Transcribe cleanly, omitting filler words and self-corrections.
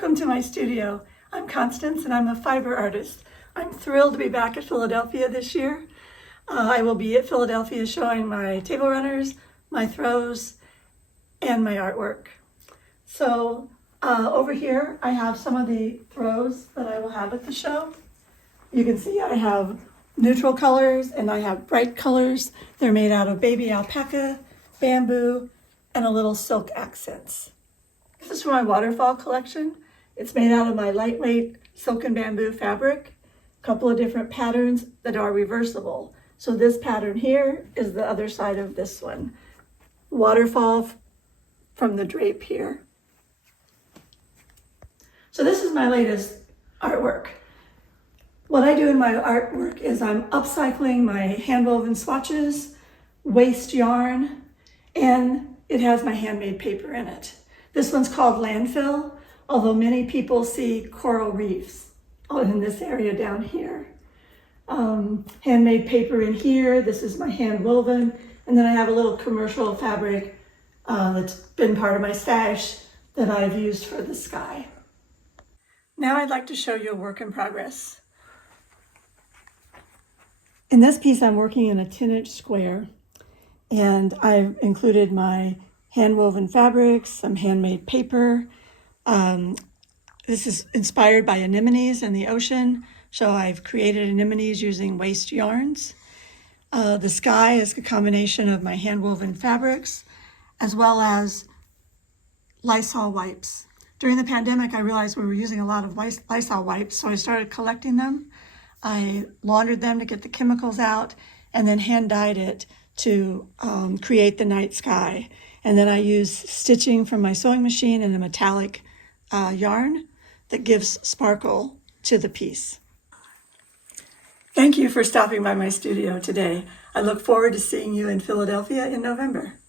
Welcome to my studio. I'm Constance and I'm a fiber artist. I'm thrilled to be back at Philadelphia this year. I will be at Philadelphia showing my table runners, my throws, and my artwork. So over here I have some of the throws that I will have at the show. You can see I have neutral colors and I have bright colors. They're made out of baby alpaca, bamboo, and a little silk accents. This is from my waterfall collection. It's made out of my lightweight silk and bamboo fabric, a couple of different patterns that are reversible. So this pattern here is the other side of this one. Waterfall from the drape here. So this is my latest artwork. What I do in my artwork is I'm upcycling my hand-woven swatches, waste yarn, and it has my handmade paper in it. This one's called landfill, although many people see coral reefs in this area down here. Handmade paper in here. This is my hand woven. And then I have a little commercial fabric that's been part of my stash that I've used for the sky. Now I'd like to show you a work in progress. In this piece, I'm working in a 10-inch square, and I've included my hand-woven fabrics, some handmade paper. This is inspired by anemones in the ocean, so I've created anemones using waste yarns. The sky is a combination of my hand-woven fabrics as well as Lysol wipes. During the pandemic, I realized we were using a lot of Lysol wipes, so I started collecting them. I laundered them to get the chemicals out and then hand-dyed it to create the night sky. And then I use stitching from my sewing machine and a metallic yarn that gives sparkle to the piece. Thank you for stopping by my studio today. I look forward to seeing you in Philadelphia in November.